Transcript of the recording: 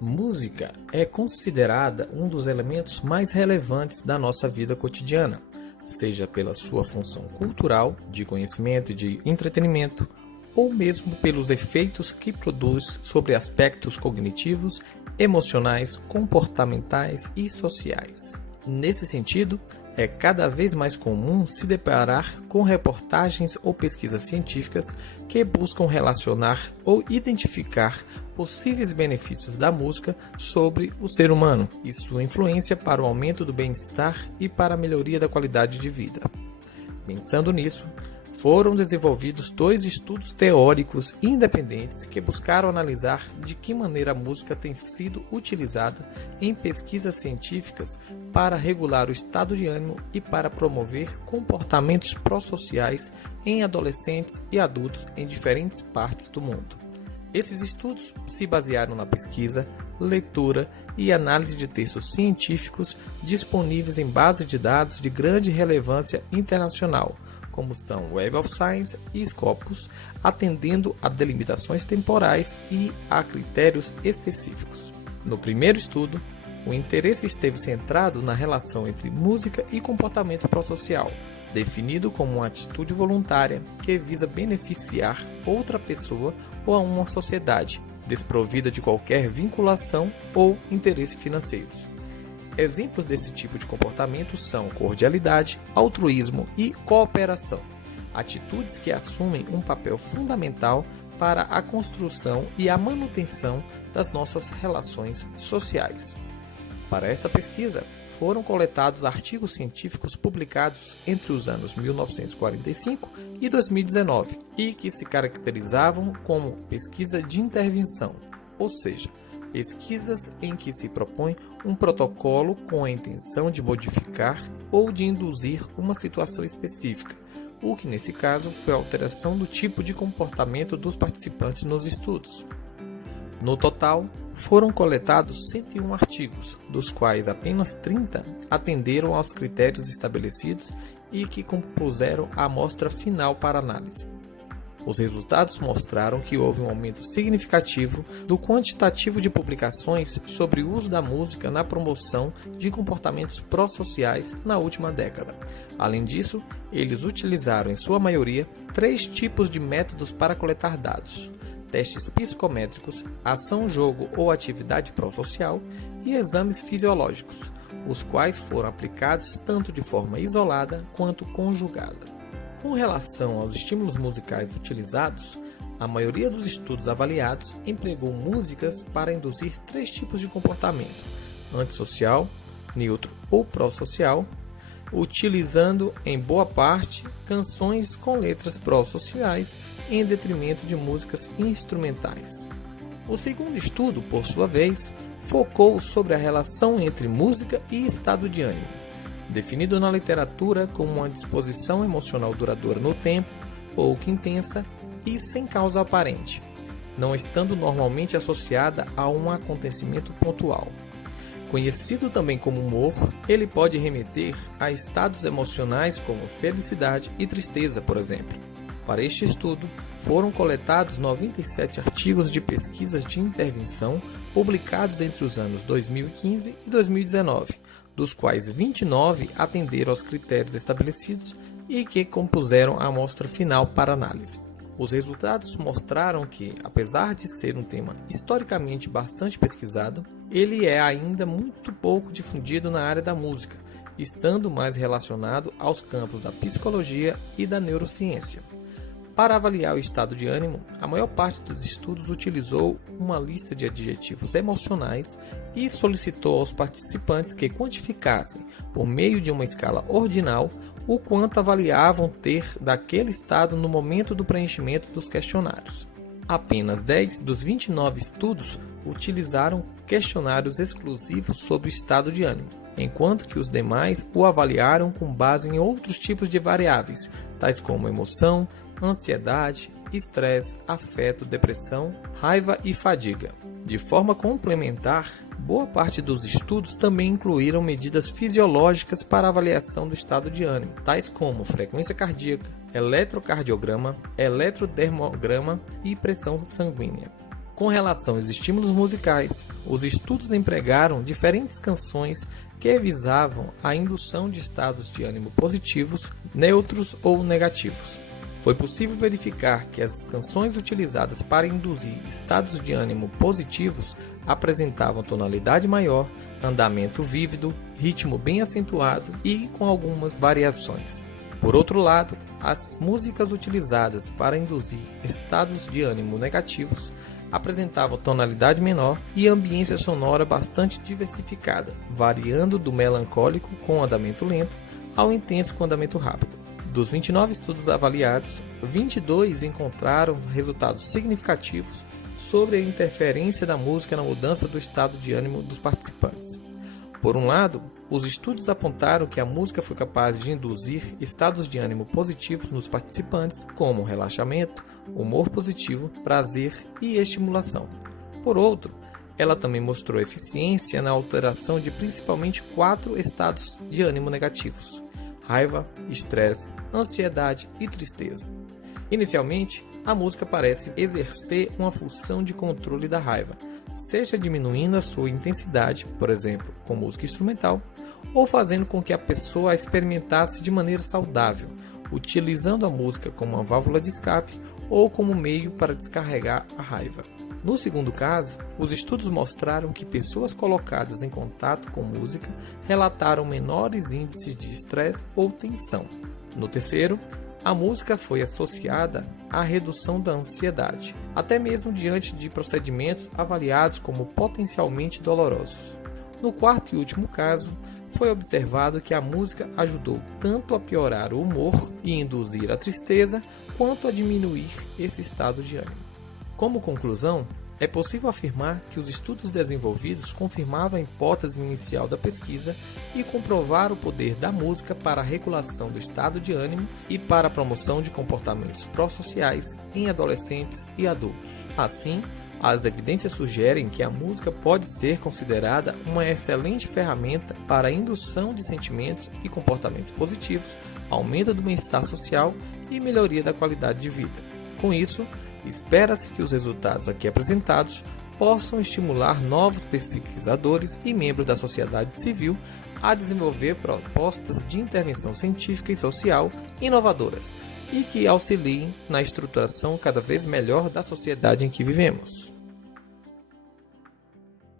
Música é considerada um dos elementos mais relevantes da nossa vida cotidiana, seja pela sua função cultural, de conhecimento e de entretenimento, ou mesmo pelos efeitos que produz sobre aspectos cognitivos, emocionais, comportamentais e sociais. Nesse sentido, é cada vez mais comum se deparar com reportagens ou pesquisas científicas que buscam relacionar ou identificar possíveis benefícios da música sobre o ser humano e sua influência para o aumento do bem-estar e para a melhoria da qualidade de vida. Pensando nisso, foram desenvolvidos 2 estudos teóricos independentes que buscaram analisar de que maneira a música tem sido utilizada em pesquisas científicas para regular o estado de ânimo e para promover comportamentos pró-sociais em adolescentes e adultos em diferentes partes do mundo. Esses estudos se basearam na pesquisa, leitura e análise de textos científicos disponíveis em bases de dados de grande relevância internacional, como são Web of Science e Scopus, atendendo a delimitações temporais e a critérios específicos. No primeiro estudo, o interesse esteve centrado na relação entre música e comportamento pró-social, definido como uma atitude voluntária que visa beneficiar outra pessoa ou a uma sociedade, desprovida de qualquer vinculação ou interesse financeiros. Exemplos desse tipo de comportamento são cordialidade, altruísmo e cooperação, atitudes que assumem um papel fundamental para a construção e a manutenção das nossas relações sociais. Para esta pesquisa, foram coletados artigos científicos publicados entre os anos 1945 e 2019 e que se caracterizavam como pesquisa de intervenção, ou seja, pesquisas em que se propõe um protocolo com a intenção de modificar ou de induzir uma situação específica, o que nesse caso foi a alteração do tipo de comportamento dos participantes nos estudos. No total, foram coletados 101 artigos, dos quais apenas 30 atenderam aos critérios estabelecidos e que compuseram a amostra final para análise. Os resultados mostraram que houve um aumento significativo do quantitativo de publicações sobre o uso da música na promoção de comportamentos pró-sociais na última década. Além disso, eles utilizaram, em sua maioria, 3 tipos de métodos para coletar dados: testes psicométricos, ação-jogo ou atividade pró-social e exames fisiológicos, os quais foram aplicados tanto de forma isolada quanto conjugada. Com relação aos estímulos musicais utilizados, a maioria dos estudos avaliados empregou músicas para induzir 3 tipos de comportamento: antissocial, neutro ou pró-social, utilizando em boa parte canções com letras pró-sociais em detrimento de músicas instrumentais. O segundo estudo, por sua vez, focou sobre a relação entre música e estado de ânimo, definido na literatura como uma disposição emocional duradoura no tempo, pouco intensa e sem causa aparente, não estando normalmente associada a um acontecimento pontual. Conhecido também como humor, ele pode remeter a estados emocionais como felicidade e tristeza, por exemplo. Para este estudo, foram coletados 97 artigos de pesquisas de intervenção publicados entre os anos 2015 e 2019, dos quais 29 atenderam aos critérios estabelecidos e que compuseram a amostra final para análise. Os resultados mostraram que, apesar de ser um tema historicamente bastante pesquisado, ele é ainda muito pouco difundido na área da música, estando mais relacionado aos campos da psicologia e da neurociência. Para avaliar o estado de ânimo, a maior parte dos estudos utilizou uma lista de adjetivos emocionais e solicitou aos participantes que quantificassem, por meio de uma escala ordinal, o quanto avaliavam ter daquele estado no momento do preenchimento dos questionários. Apenas 10 dos 29 estudos utilizaram questionários exclusivos sobre o estado de ânimo, enquanto que os demais o avaliaram com base em outros tipos de variáveis, tais como emoção, ansiedade, estresse, afeto, depressão, raiva e fadiga. De forma complementar, boa parte dos estudos também incluíram medidas fisiológicas para avaliação do estado de ânimo, tais como frequência cardíaca, eletrocardiograma, eletrodermograma e pressão sanguínea. Com relação aos estímulos musicais, os estudos empregaram diferentes canções que visavam a indução de estados de ânimo positivos, neutros ou negativos. Foi possível verificar que as canções utilizadas para induzir estados de ânimo positivos apresentavam tonalidade maior, andamento vívido, ritmo bem acentuado e com algumas variações. Por outro lado, as músicas utilizadas para induzir estados de ânimo negativos apresentavam tonalidade menor e ambiência sonora bastante diversificada, variando do melancólico com andamento lento ao intenso com andamento rápido. Dos 29 estudos avaliados, 22 encontraram resultados significativos sobre a interferência da música na mudança do estado de ânimo dos participantes. Por um lado, os estudos apontaram que a música foi capaz de induzir estados de ânimo positivos nos participantes, como relaxamento, humor positivo, prazer e estimulação. Por outro, ela também mostrou eficiência na alteração de principalmente 4 estados de ânimo negativos: raiva, estresse, ansiedade e tristeza. Inicialmente, a música parece exercer uma função de controle da raiva, seja diminuindo a sua intensidade, por exemplo, com música instrumental, ou fazendo com que a pessoa a experimentasse de maneira saudável, utilizando a música como uma válvula de escape ou como meio para descarregar a raiva. No segundo caso, os estudos mostraram que pessoas colocadas em contato com música relataram menores índices de estresse ou tensão. No terceiro, a música foi associada à redução da ansiedade, até mesmo diante de procedimentos avaliados como potencialmente dolorosos. No quarto e último caso, foi observado que a música ajudou tanto a piorar o humor e induzir a tristeza, quanto a diminuir esse estado de ânimo. Como conclusão, é possível afirmar que os estudos desenvolvidos confirmavam a hipótese inicial da pesquisa e comprovaram o poder da música para a regulação do estado de ânimo e para a promoção de comportamentos pró-sociais em adolescentes e adultos. Assim, as evidências sugerem que a música pode ser considerada uma excelente ferramenta para a indução de sentimentos e comportamentos positivos, aumento do bem-estar social e melhoria da qualidade de vida. Com isso, espera-se que os resultados aqui apresentados possam estimular novos pesquisadores e membros da sociedade civil a desenvolver propostas de intervenção científica e social inovadoras e que auxiliem na estruturação cada vez melhor da sociedade em que vivemos.